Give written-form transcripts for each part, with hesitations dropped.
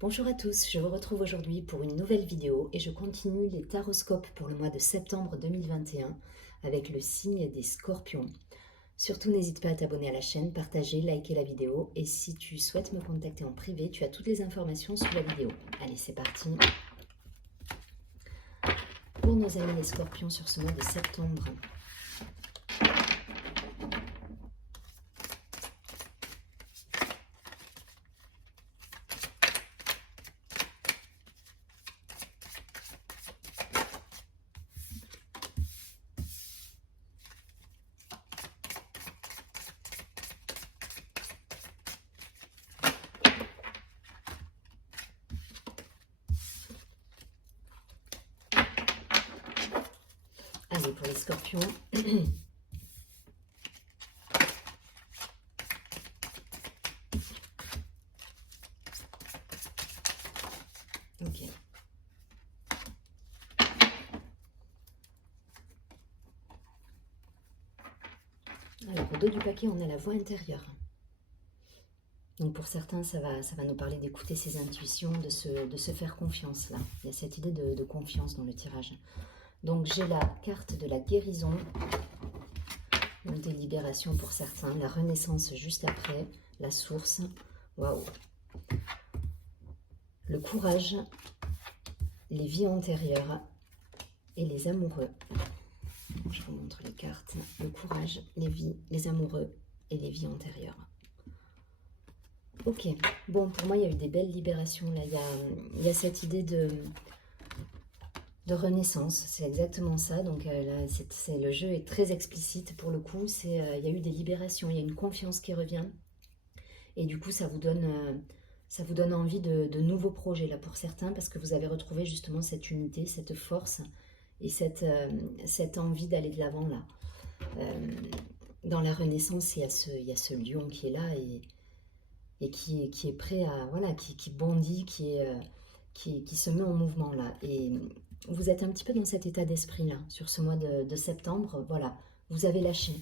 Bonjour à tous, je vous retrouve aujourd'hui pour une nouvelle vidéo et je continue les taroscopes pour le mois de septembre 2021 avec le signe des Scorpions. Surtout n'hésite pas à t'abonner à la chaîne, partager, liker la vidéo et si tu souhaites me contacter en privé, tu as toutes les informations sous la vidéo. Allez, c'est parti. Pour nos amis les Scorpions sur ce mois de septembre, allez pour les Scorpions. Ok. Alors au dos du paquet, on a la voix intérieure. Donc pour certains, ça va nous parler d'écouter ses intuitions, de se faire confiance là. Il y a cette idée de confiance dans le tirage. Donc j'ai la carte de la guérison, ou des libérations pour certains, la renaissance juste après, la source, waouh, le courage, les vies antérieures et les amoureux. Je vous montre les cartes, le courage, les vies, les amoureux et les vies antérieures. Ok, bon, pour moi, il y a eu des belles libérations. Là, il y a cette idée de renaissance, c'est exactement ça. Donc là, le jeu est très explicite pour le coup. Il y a eu des libérations, il y a une confiance qui revient. Et du coup, ça vous donne envie de nouveaux projets là pour certains, parce que vous avez retrouvé justement cette unité, cette force et cette envie d'aller de l'avant là. Dans la renaissance, il y a ce lion qui est là et qui est prêt à, voilà, qui bondit, qui se met en mouvement là. Et vous êtes un petit peu dans cet état d'esprit là, sur ce mois de septembre. Voilà, vous avez lâché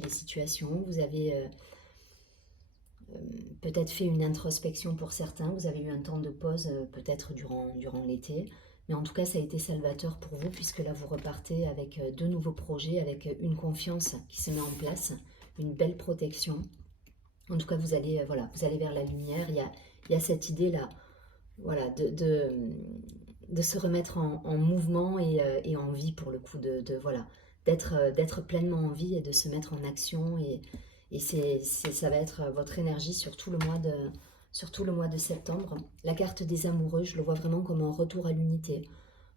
des situations, vous avez peut-être fait une introspection pour certains, vous avez eu un temps de pause peut-être durant l'été. Mais en tout cas, ça a été salvateur pour vous, puisque là, vous repartez avec de nouveaux projets, avec une confiance qui se met en place, une belle protection. En tout cas, vous allez, voilà, vous allez vers la lumière. Il y a cette idée-là, voilà, de se remettre en mouvement et en vie, pour le coup, voilà, d'être pleinement en vie et de se mettre en action. Et ça va être votre énergie sur tout le mois de septembre. La carte des amoureux, je le vois vraiment comme un retour à l'unité.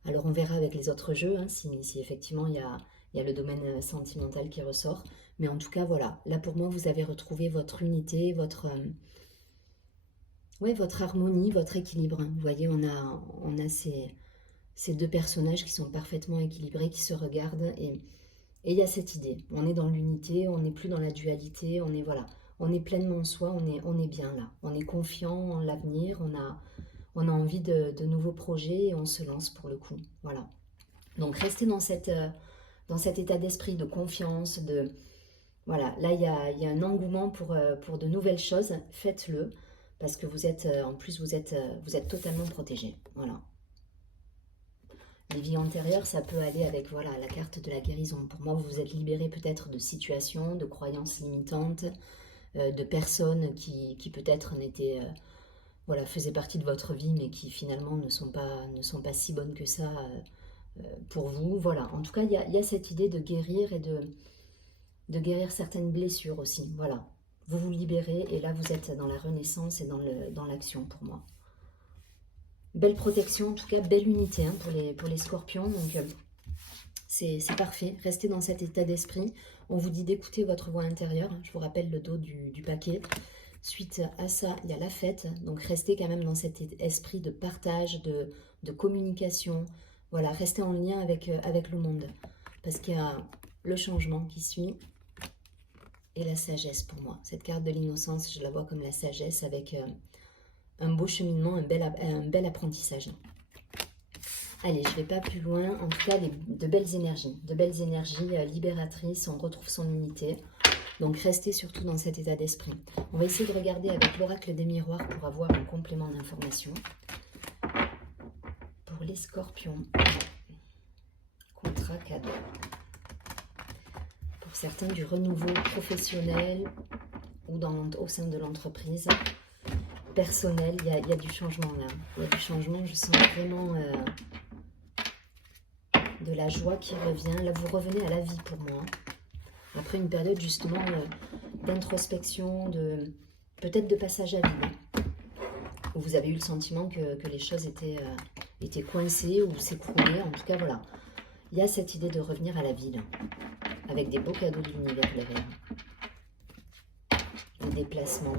Alors on verra avec les autres jeux, hein, si effectivement il y a le domaine sentimental qui ressort. Mais en tout cas, voilà, là pour moi, vous avez retrouvé votre unité, votre harmonie, votre équilibre. Vous voyez, on a ces deux personnages qui sont parfaitement équilibrés, qui se regardent. Et il y a cette idée, on est dans l'unité, on n'est plus dans la dualité, voilà, on est pleinement soi, on est bien là. On est confiant en l'avenir, on a envie de nouveaux projets et on se lance pour le coup. Voilà. Donc restez dans cet état d'esprit de confiance, voilà, là il y a un engouement pour de nouvelles choses, faites-le, parce que vous êtes, en plus vous êtes totalement protégé. Voilà. Les vies antérieures, ça peut aller avec, voilà, la carte de la guérison. Pour moi, vous vous êtes libéré peut-être de situations, de croyances limitantes, de personnes qui peut-être n'étaient, voilà, faisaient partie de votre vie, mais qui finalement ne sont pas si bonnes que ça pour vous. Voilà, en tout cas, il y a cette idée de guérir et de guérir certaines blessures aussi. Voilà, vous vous libérez et là, vous êtes dans la renaissance et dans l'action pour moi. Belle protection, en tout cas, belle unité, hein, pour les scorpions. Donc, c'est parfait. Restez dans cet état d'esprit. On vous dit d'écouter votre voix intérieure. Je vous rappelle le dos du paquet. Suite à ça, il y a la fête. Donc, restez quand même dans cet esprit de partage, de communication. Voilà, restez en lien avec le monde. Parce qu'il y a le changement qui suit et la sagesse pour moi. Cette carte de l'innocence, je la vois comme la sagesse avec un beau cheminement, un bel apprentissage. Allez, je ne vais pas plus loin. En tout cas, de belles énergies libératrices. On retrouve son unité. Donc restez surtout dans cet état d'esprit. On va essayer de regarder avec l'oracle des miroirs pour avoir un complément d'information. Pour les scorpions, contrat cadeau. Pour certains, du renouveau professionnel ou au sein de l'entreprise. Personnel, il y a du changement là. Il y a du changement, je sens vraiment de la joie qui revient. Là, vous revenez à la vie pour moi. Après une période justement d'introspection, peut-être de passage à vide. Où vous avez eu le sentiment que les choses étaient coincées ou s'écroulaient. En tout cas, voilà. Il y a cette idée de revenir à la vie là, avec des beaux cadeaux de l'univers derrière. Des déplacements.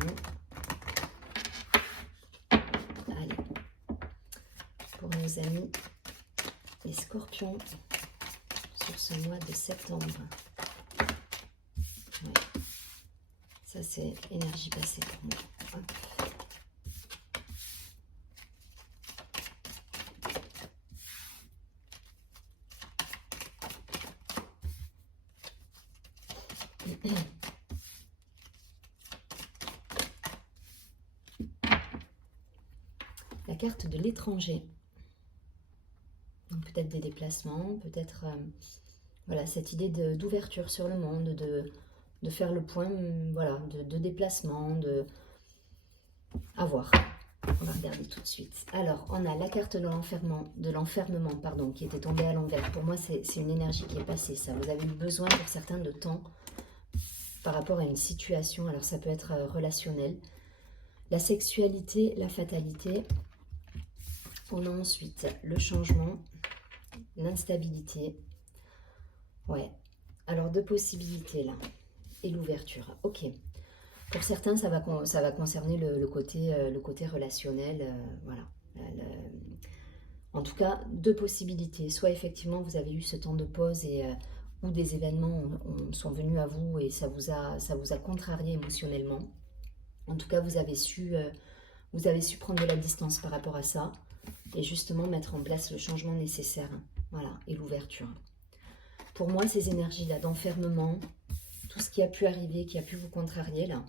Allez. Pour nos amis les scorpions sur ce mois de septembre. Ouais. Ça, c'est énergie passée pour moi. Hop. La carte de l'étranger. Donc peut-être des déplacements, peut-être voilà, cette idée d'ouverture sur le monde, de faire le point, voilà, de déplacement, à voir. On va regarder tout de suite. Alors, on a la carte de l'enfermement, pardon, qui était tombée à l'envers. Pour moi, c'est une énergie qui est passée, ça. Vous avez eu besoin pour certains de temps par rapport à une situation. Alors, ça peut être relationnel. La sexualité, la fatalité. On a ensuite le changement, l'instabilité. Ouais. Alors, deux possibilités là. Et l'ouverture. Ok. Pour certains, ça va concerner le côté relationnel. Voilà. En tout cas, deux possibilités. Soit effectivement, vous avez eu ce temps de pause où des événements sont venus à vous et ça vous a contrarié émotionnellement. En tout cas, vous avez su prendre de la distance par rapport à ça et justement mettre en place le changement nécessaire. Voilà, et l'ouverture. Pour moi, ces énergies-là d'enfermement, tout ce qui a pu arriver, qui a pu vous contrarier, là,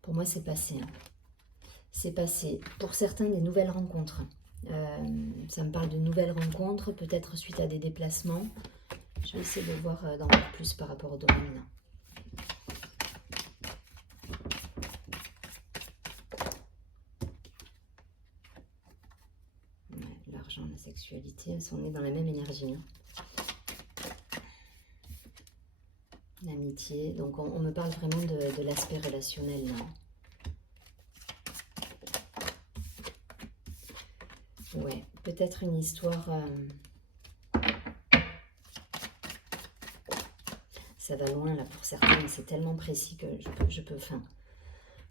pour moi, c'est passé. C'est passé. Pour certains, des nouvelles rencontres. Ça me parle de nouvelles rencontres, peut-être suite à des déplacements. Je vais essayer de voir d'en voir plus par rapport au domaine. Ouais, l'argent, la sexualité, on est dans la même énergie. L'amitié, donc on me parle vraiment de l'aspect relationnel là. Ouais, peut-être une histoire... ça va loin là pour certains, mais c'est tellement précis que je peux enfin,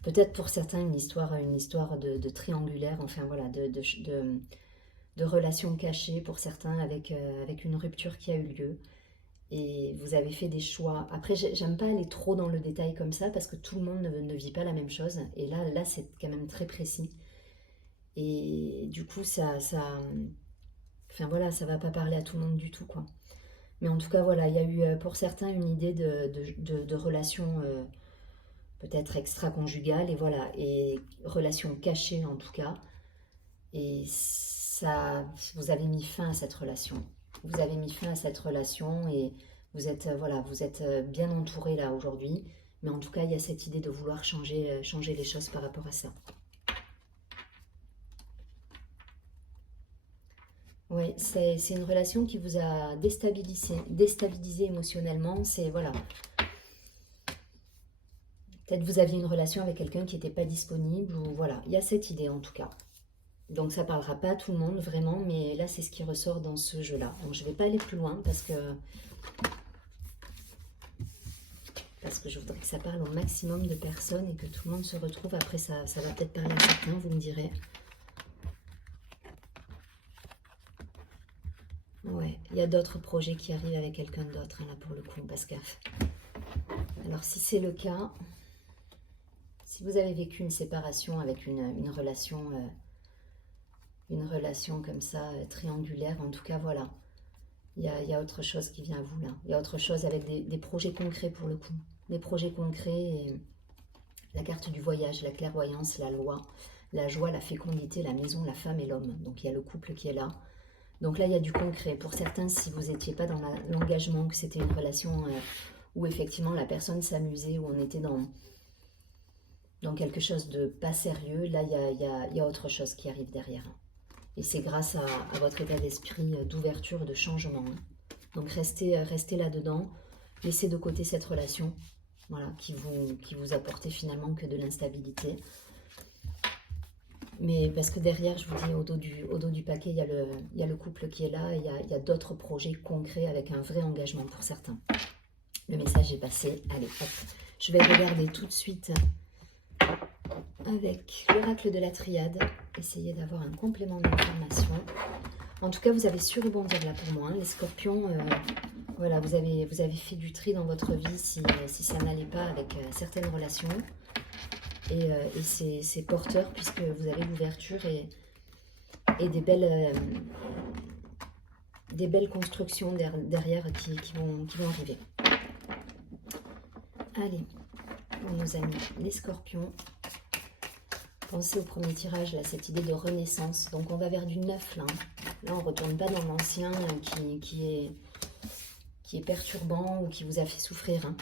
peut-être pour certains une histoire de triangulaire, enfin voilà, de relations cachées pour certains avec une rupture qui a eu lieu. Et vous avez fait des choix. Après, j'aime pas aller trop dans le détail comme ça parce que tout le monde ne vit pas la même chose. Et là c'est quand même très précis. Et du coup, enfin voilà, ça va pas parler à tout le monde du tout, quoi. Mais en tout cas, voilà, il y a eu pour certains une idée de relation peut-être extra-conjugale, et voilà, et relation cachée en tout cas. Et ça, vous avez mis fin à cette relation. Vous avez mis fin à cette relation et vous êtes, voilà, vous êtes bien entouré là aujourd'hui. Mais en tout cas, il y a cette idée de vouloir changer les choses par rapport à ça. Oui, c'est une relation qui vous a déstabilisé émotionnellement. C'est, voilà, peut-être vous aviez une relation avec quelqu'un qui n'était pas disponible, ou voilà, il y a cette idée en tout cas. Donc ça ne parlera pas à tout le monde vraiment, mais là c'est ce qui ressort dans ce jeu-là. Donc je ne vais pas aller plus loin parce que je voudrais que ça parle au maximum de personnes et que tout le monde se retrouve. Après ça va peut-être parler à certains, vous me direz. Ouais, il y a d'autres projets qui arrivent avec quelqu'un d'autre, hein, là pour le coup, parce que... Alors si c'est le cas, si vous avez vécu une séparation avec une relation comme ça, triangulaire, en tout cas voilà, Il y a autre chose qui vient à vous là. Il y a autre chose avec des projets concrets pour le coup. Des projets concrets et la carte du voyage, la clairvoyance, la loi, la joie, la fécondité, la maison, la femme et l'homme. Donc il y a le couple qui est là. Donc là, il y a du concret. Pour certains, si vous n'étiez pas dans l'engagement, que c'était une relation où effectivement la personne s'amusait, où on était dans quelque chose de pas sérieux, là, il y a autre chose qui arrive derrière. Et c'est grâce à votre état d'esprit d'ouverture, de changement. Donc restez là-dedans, laissez de côté cette relation, voilà, qui vous apportait finalement que de l'instabilité. Mais parce que derrière, je vous dis, au dos du paquet, il y a le couple qui est là, et il y a d'autres projets concrets avec un vrai engagement pour certains. Le message est passé. Allez, hop. Je vais regarder tout de suite avec l'oracle de la triade. Essayer d'avoir un complément d'information. En tout cas, vous avez su rebondir là pour moi. Hein. Les scorpions, voilà, vous avez fait du tri dans votre vie si ça n'allait pas avec certaines relations. Et c'est porteur puisque vous avez l'ouverture et des belles constructions derrière qui vont arriver. Allez, pour nos amis les scorpions, pensez au premier tirage, là, cette idée de renaissance. Donc on va vers du neuf là. Là on ne retourne pas dans l'ancien qui est perturbant ou qui vous a fait souffrir. Hein.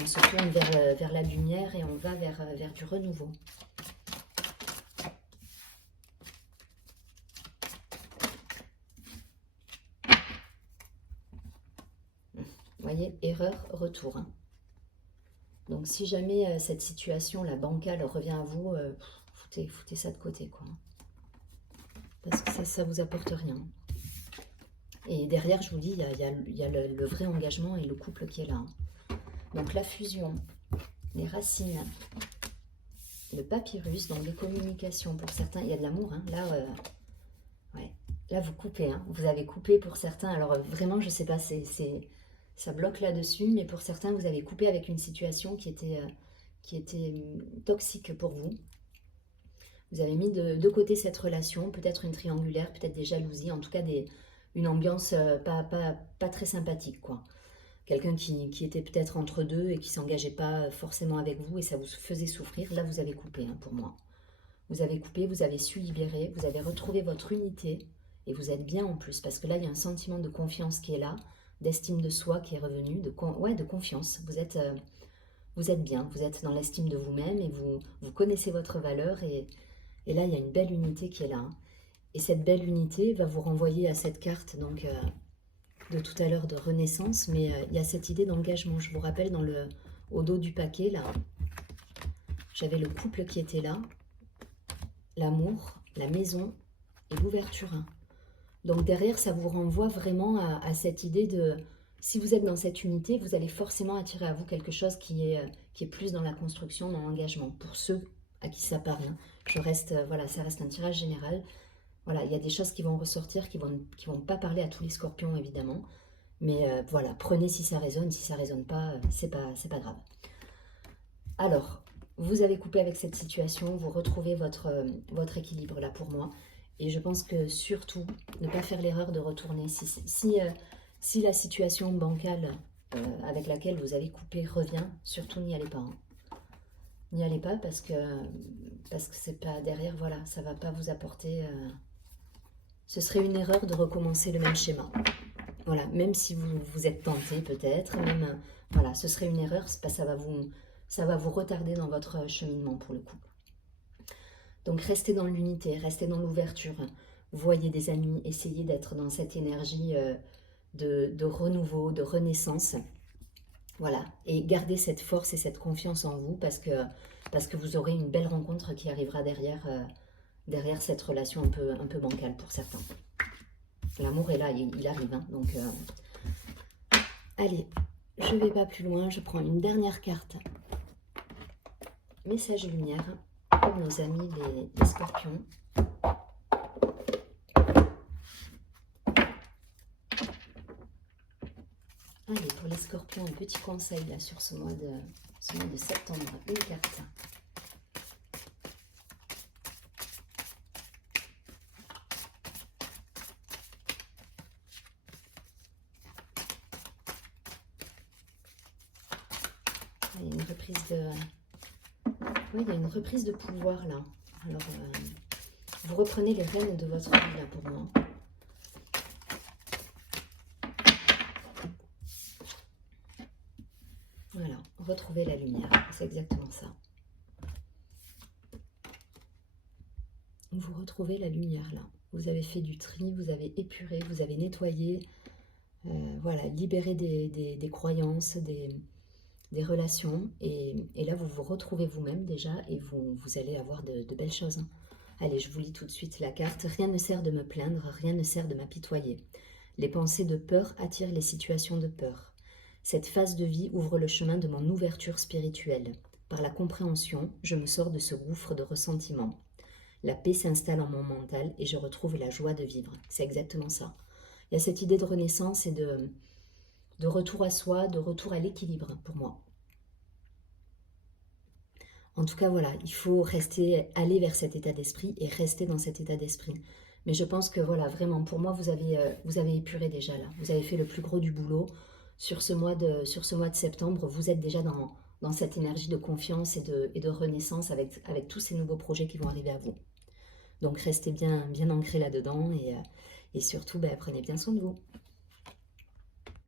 On se tourne vers la lumière et on va vers du renouveau. Vous voyez, erreur, retour. Hein. Donc si jamais cette situation, la bancale, revient à vous, foutez ça de côté, quoi. Parce que ça vous apporte rien. Et derrière, je vous dis, il y a le vrai engagement et le couple qui est là. Hein. Donc la fusion, les racines, le papyrus, donc les communications. Pour certains, il y a de l'amour. Hein. Là, ouais. Là, vous coupez. Hein. Vous avez coupé pour certains. Alors vraiment, je ne sais pas, ça bloque là-dessus. Mais pour certains, vous avez coupé avec une situation qui était toxique pour vous. Vous avez mis de côté cette relation, peut-être une triangulaire, peut-être des jalousies, en tout cas une ambiance pas très sympathique, quoi. Quelqu'un qui était peut-être entre deux et qui ne s'engageait pas forcément avec vous et ça vous faisait souffrir. Là, vous avez coupé, hein, pour moi. Vous avez coupé, vous avez su libérer, vous avez retrouvé votre unité et vous êtes bien en plus parce que là, il y a un sentiment de confiance qui est là, d'estime de soi qui est revenu, de confiance. Vous êtes bien, vous êtes dans l'estime de vous-même et vous connaissez votre valeur et là, il y a une belle unité qui est là. Hein. Et cette belle unité va vous renvoyer à cette carte donc, de tout à l'heure de renaissance, mais il y a cette idée d'engagement. Je vous rappelle, au dos du paquet, là, j'avais le couple qui était là, l'amour, la maison et l'ouverture. Hein. Donc derrière, ça vous renvoie vraiment à cette idée de... Si vous êtes dans cette unité, vous allez forcément attirer à vous quelque chose qui est plus dans la construction, dans l'engagement. Pour ceux à qui ça parle. Hein. Voilà, ça reste un tirage général. Voilà, il y a des choses qui vont ressortir, qui vont pas parler à tous les scorpions, évidemment. Mais voilà, prenez si ça résonne. Si ça résonne pas, c'est pas grave. Alors, vous avez coupé avec cette situation, vous retrouvez votre équilibre là pour moi. Et je pense que surtout, ne pas faire l'erreur de retourner. Si la situation bancale avec laquelle vous avez coupé revient, surtout n'y allez pas. Hein. N'y allez pas parce que c'est pas derrière, voilà, ça va pas vous apporter... Ce serait une erreur de recommencer le même schéma. Voilà, même si vous êtes tenté peut-être, même, voilà, ce serait une erreur, ça va vous retarder dans votre cheminement pour le coup. Donc restez dans l'unité, restez dans l'ouverture, voyez des amis, essayez d'être dans cette énergie de renouveau, de renaissance. Voilà, et gardez cette force et cette confiance en vous parce que vous aurez une belle rencontre qui arrivera derrière cette relation un peu bancale pour certains. L'amour est là, il arrive. Hein, donc, allez, je ne vais pas plus loin, je prends une dernière carte. Message lumière pour nos amis les scorpions. Allez, pour les scorpions, un petit conseil là sur ce mois de septembre. Une carte. Il y a une reprise de... Oui, il y a une reprise de pouvoir là. Alors, vous reprenez les rênes de votre vie là pour moi. Voilà, retrouvez la lumière, c'est exactement ça. Vous retrouvez la lumière là. Vous avez fait du tri, vous avez épuré, vous avez nettoyé. Voilà, libéré des croyances, des relations. Et là, vous vous retrouvez vous-même déjà et vous allez avoir de belles choses. Hein. Allez, je vous lis tout de suite la carte. Rien ne sert de me plaindre, rien ne sert de m'apitoyer. Les pensées de peur attirent les situations de peur. Cette phase de vie ouvre le chemin de mon ouverture spirituelle. Par la compréhension, je me sors de ce gouffre de ressentiment. La paix s'installe en mon mental et je retrouve la joie de vivre. C'est exactement ça. Il y a cette idée de renaissance et de retour à soi, de retour à l'équilibre pour moi. En tout cas, voilà, il faut aller vers cet état d'esprit et rester dans cet état d'esprit. Mais je pense que voilà, vraiment, pour moi, vous avez épuré déjà là. Vous avez fait le plus gros du boulot. Sur ce mois de septembre, vous êtes déjà dans cette énergie de confiance et de renaissance avec tous ces nouveaux projets qui vont arriver à vous. Donc restez bien ancré là-dedans et surtout, prenez bien soin de vous.